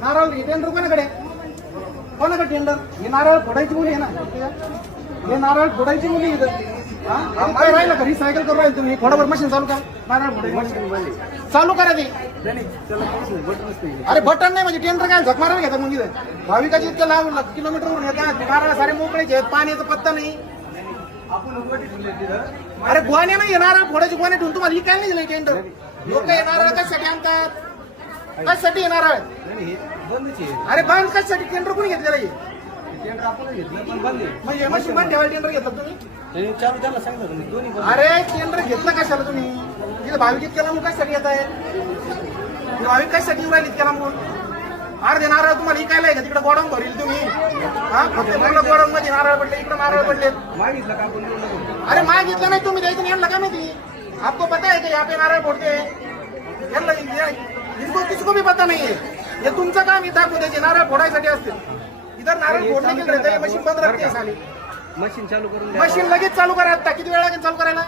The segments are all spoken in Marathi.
नारळ टेंडर कोणाकडे टेंडर हे नारळ फोडायची मुली आहे ना हे नारळ फोडायची मुली काय राहिलं का रिसायकल करू राहील तुम्ही थोडंभर मशीन चालू करा नारळ फोडायची चालू करा ती अरे बटन नाही म्हणजे टेंडर काय झक मारायला घेतात म्हणजे भाविकाची इतक्या लांब किलोमीटरवरून येतात नारळ सारे मोकळेचे आहेत पाण्याचा पत्ता नाही अरे गोवाने नाही नारळ फोडायची गोवाने ठेवून तुम्हाला ही काय नाही दिलं टेंडर लोक नारळ कशासाठी आणतात कशासाठी नारळ अरे बंद कशासाठी टेंडर कोणी घेतलेलं आहे म्हणजे मशीन बंद ठेवायला टेंडर घेतलं तुम्ही अरे टेंडर घेतलं कशाला तुम्ही तिथे भाविक इतक्या मग कशासाठी येत आहे भाविक कशासाठी येऊ राहिले इतक्या मग अर्धे नारळ तुम्हाला इकायला आहे का तिकडे गोडाऊन भरील तुम्ही हा फक्त गोडाऊन मध्ये नारळ पडले इकडे नारळ पडले अरे मागितलं नाही तुम्ही द्यायचं यांना काय माहिती आपको पता है कि यहाँ पे नारळ फोडते यांना इनको किसको भी पता नहीं है हे तुमचं काम इथं दाखवू द्यायचे नारळ फोडायसाठी असते इधर नारळ फोडणे गेले तर मशीन बंद राहते साली मशीन चालू करून मशीन लगेच चालू करा आता किती वेळ लागेल चालू करायला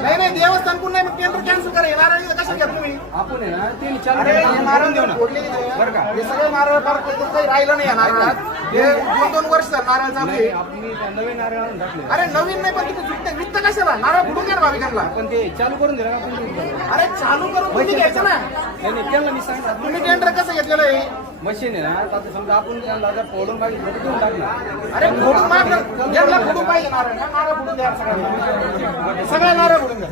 नाही देवस्थान कोण नाही मग टेंडर कॅन्सल करा नारळ कसं घ्या तुम्ही आपण नारळ फोडलेले हे सगळे नारळ फार काही राहिलं नाही नारळात हे 2-2 वर्ष नारळ चालू नवीन नारळ आणून टाकले अरे नवीन नाही पण तुम्ही वित्त कशाला नारळ फोडून घ्या भाविकांना पण ते चालू करून दिलं अरे चालू करून तुम्ही घ्यायचं ना त्यांना मी सांगितलं तुम्ही टेंडर कसं घेतलेलं आहे मशीन आहे ना आता समजा आपण त्यांना फोडून मागितलं तर देऊन टाकलं अरे फोडून मागलं यांना फोडून पाहिजे नारळ फोडून द्या सगळ्या नारळ फोडून द्या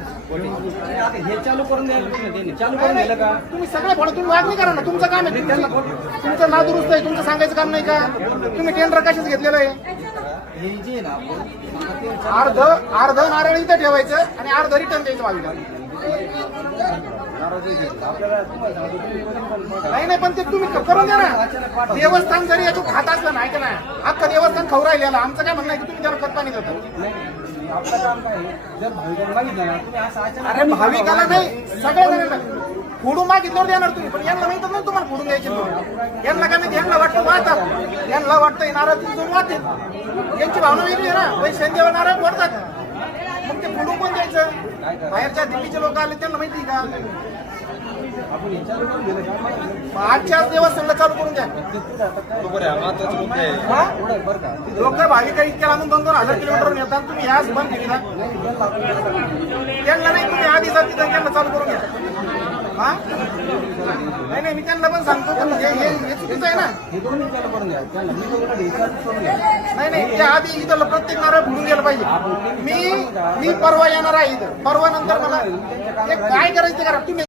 हे चालू करून द्यायला त्यांनी चालू करून दिलं का तुम्ही सगळे फोडा तुम्ही मागणी करा ना तुमचं काम आहे तुमचं नादुरुस्त आहे तुमचं सांगायचं काम नाही का तुम्ही टेंडर कशाच घेतलेलं आहे अर्ध नारळ इथं ठेवायचं आणि अर्ध रिटर्न द्यायचं भाविकाला नाही पण ते तुम्ही करून द्या ना देवस्थान जरी याच्यात खात असलं नाही का नाही अख्खं देवस्थान खाऊ राहिलेलं आमचं काय म्हणणं आहे की तुम्ही त्याला खत पाणी देता अरे भाविकाला नाही सगळ्या जणांना फोडून मागितल्यावर देणार तुम्ही पण यांना माहित नाही तुम्हाला फोडून द्यायचे यांना काय माहिती यांना वाटतं वाहतात यांना वाटतं नारळ तुमचं वाहते यांची भावना वेगळी आहे ना पैसे देवा नारळ फोडतात मग ते फोडून पण द्यायचं बाहेरच्या दिल्लीचे लोक आले त्यांना माहिती का आजच्याच देवस्थानला चालू करून द्या लोक भाविक इतक्या लांबून 2-2 हजार किलोमीटर येतात तुम्ही याच बंद केली ना त्यांना नाही तुम्ही आधी जात तिथं त्यांना चालू करून घ्या हा नाही मी त्यांना पण सांगतो हे चुकीचं आहे ना नाही त्या आधी इथं प्रत्येक नारळ फोडून गेलं पाहिजे मी परवा येणार आहे इथं परवा नंतर मला काय करायचं करा तुम्ही